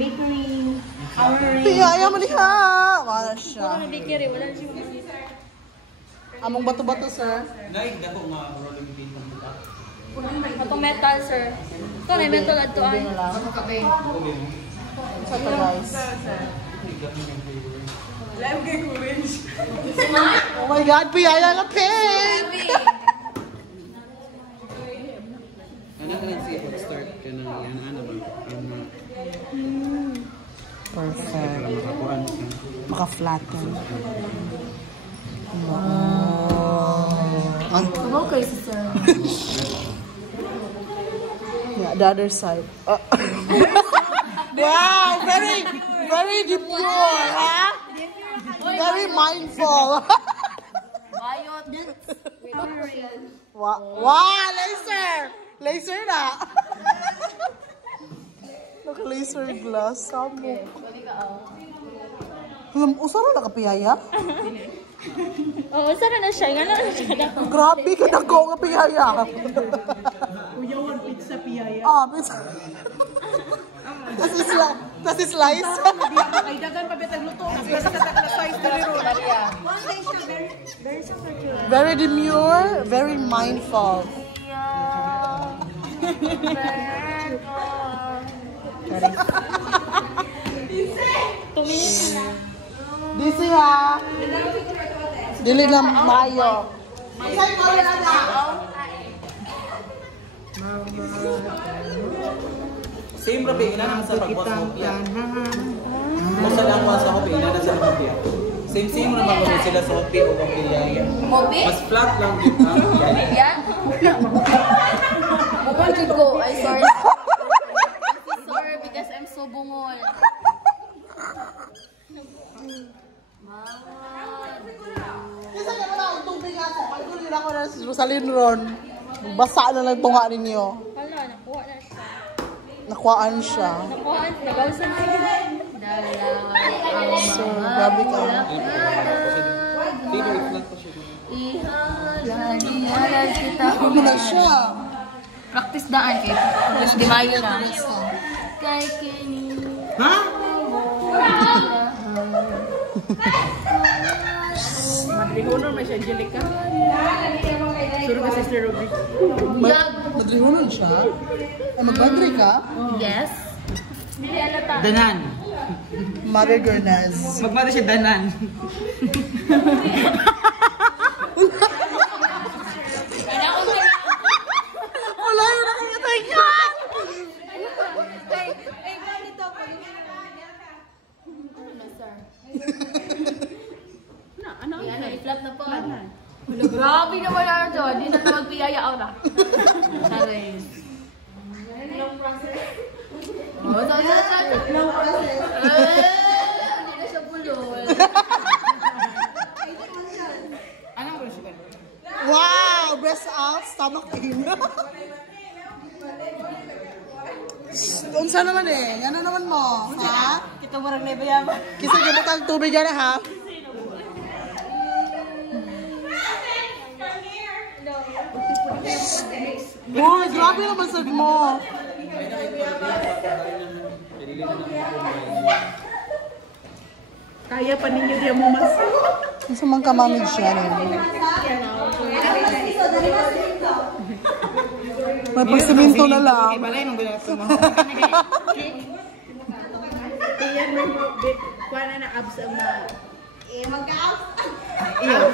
bakery. Piyaya mo niya. Wala siya. Wala na bakery, wala na siya. Among bato-bato, sir. Naig ako nga rolling pin ng buka. Atong metal, sir. Ito na metal at ito ay. Sa to, guys. Live kay Courage. Oh my God, piyaya na pink! Ano ka lang siya start ka na yan? Ano ba? Perfect. Para makakuan ka. Maka-flatten. Wow. Okay, sir. Yeah, the other side. Wow, very demure, huh? Very mindful. Wow, laser! Laser na! Naka-laser glass. Sabok. Usa na nakapiyaya? Oo, saan na siya? Nga na siya. Grabe ka na ko kapiyaya. Uyawan pizza piyaya. Ah, pizza. Tas slice. Kay dagan pa betag luto. Kasi sa size dali ro. Very demure, very mindful. Tumingin na. Disi ha. Dili na mayo. Same rabi, ina sa pagwas mo piya. Basta lang ko sa kopi, ina sa kopi. Same naman ko sila sa kopi o kopi yan. Kopi? Mas flat lang din ha. Yan? Bukod to go. I'm sorry. I'm sorry because I'm so bungol. Isa ka na ang tubig ako. Pagkunin ako na si Rosalyn Ron. Basa na lang tunga ninyo. Wala, nakuha na siya. Nakuhaan siya. Nakuha, nagawsan siya. So, grabe ka. Favorite flat ko siya. Ihalan kita. Ano na siya? Practice daan kay Plus di Mayo na. Kay Kenny. Ha? Madrihonon may siya Angelica. Sure ka Sister Ruby. Madrihunon siya? Ay, mag-badri ka? Yes. Danan. Mother Gernaz. Magmata siya danan. Wala yun nakikita yan! Ano, i-flap na po. Grabe naman na ito. Hindi na ito magpiyaya ako na. Charis. Long process. Oh, long process. Hindi na siya bulol. Anong gusto ka? Wow! Breast out, stomach in. Unsa naman eh? Yan na naman mo. Ha? Kita mo rin nabayama. Kisa gabot ang tubig yan ha? Uy, grabe naman sad mo. Kaya pa ninyo diya mo mas. Gusto mang kamamig siya rin. May pagsiminto na lang. Balay nung binato mo. Kaya may kuha na abs ang mga. Mag-abs? Iya.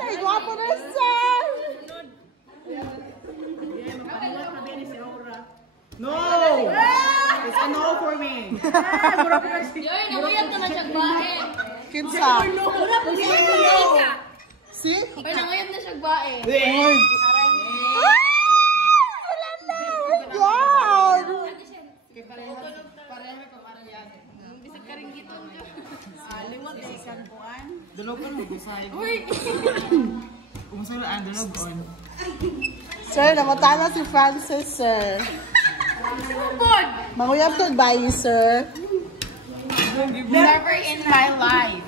Ay, guwapo na siya. No! It's a no for me. Yoy, nanguyap naman siya bae. Kinsa? Si? Ay, nanguyap na siya bae. Uy. God! Bisag ka rin gito. Limot na isang buwan. Dunog ko nung gusay. Umusay ang dunog on. Sir, namatala si Francis, sir. Manguyap to bye, sir. Never in my life.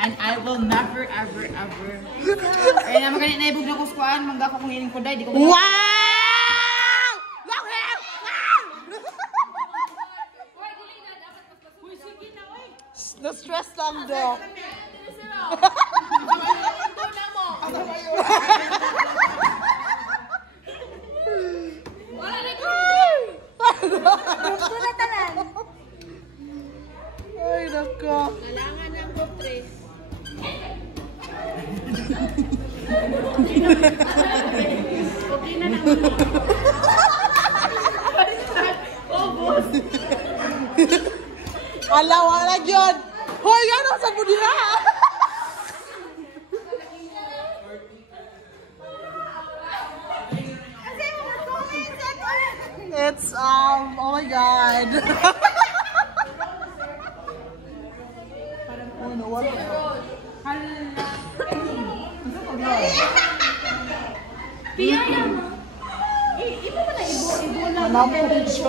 And I will never, ever, ever. Kaya naman ganit na ibog na kuskuan, mangga ko kung ining ko dahil, di ko Wow! Na-stress lang daw. Ay, nako. Kailangan ng kutre. Okay na naman. Obos. Alaw, wala yun. Hoy, ano sa budira? It's, oh my God. Oh, no, what? Piyaya mo. Ibo mo na ibo lang. Manampong siya.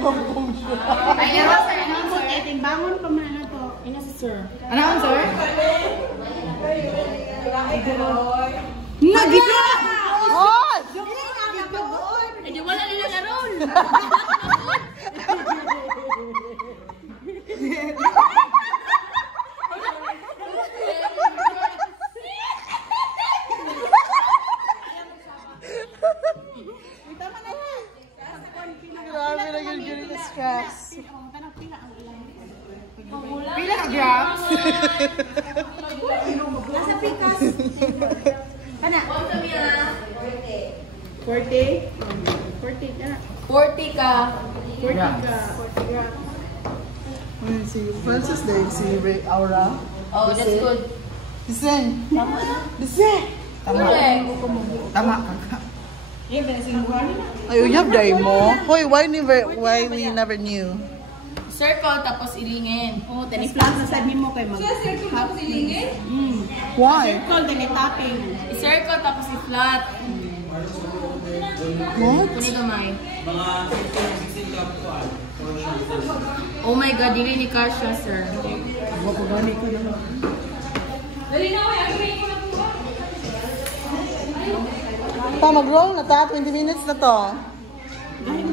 Manampong siya. Ay, ewan sa inamot. Bangon pa man na to. Ina si sir. Ano ang sir? Nagito! Hoy! Eh, di wala nila karon. Grabe na ganyan na stress. Pila ka grams? Nasa pikas. Pana. 40? 40 ka. 40 ka. 40 ka. 40 ka. Ayun, si Francis Dave, si Ray Aura. Oh, that's good. Listen. Listen. Tama ka. Ay, uyab dahil mo. Hoy, why we never knew? Circle tapos ilingin. Oh, tani-flat na sabi mo kay mag. Circle tapos ilingin? Why? Circle, tani-tapping. I-circle tapos i-flat. What? Kuni gamay. Mga 15-16 cup ko Oh my God, dili ni Karsha, sir. Pa, mag-roll na ta. 20 minutes na to. Ay,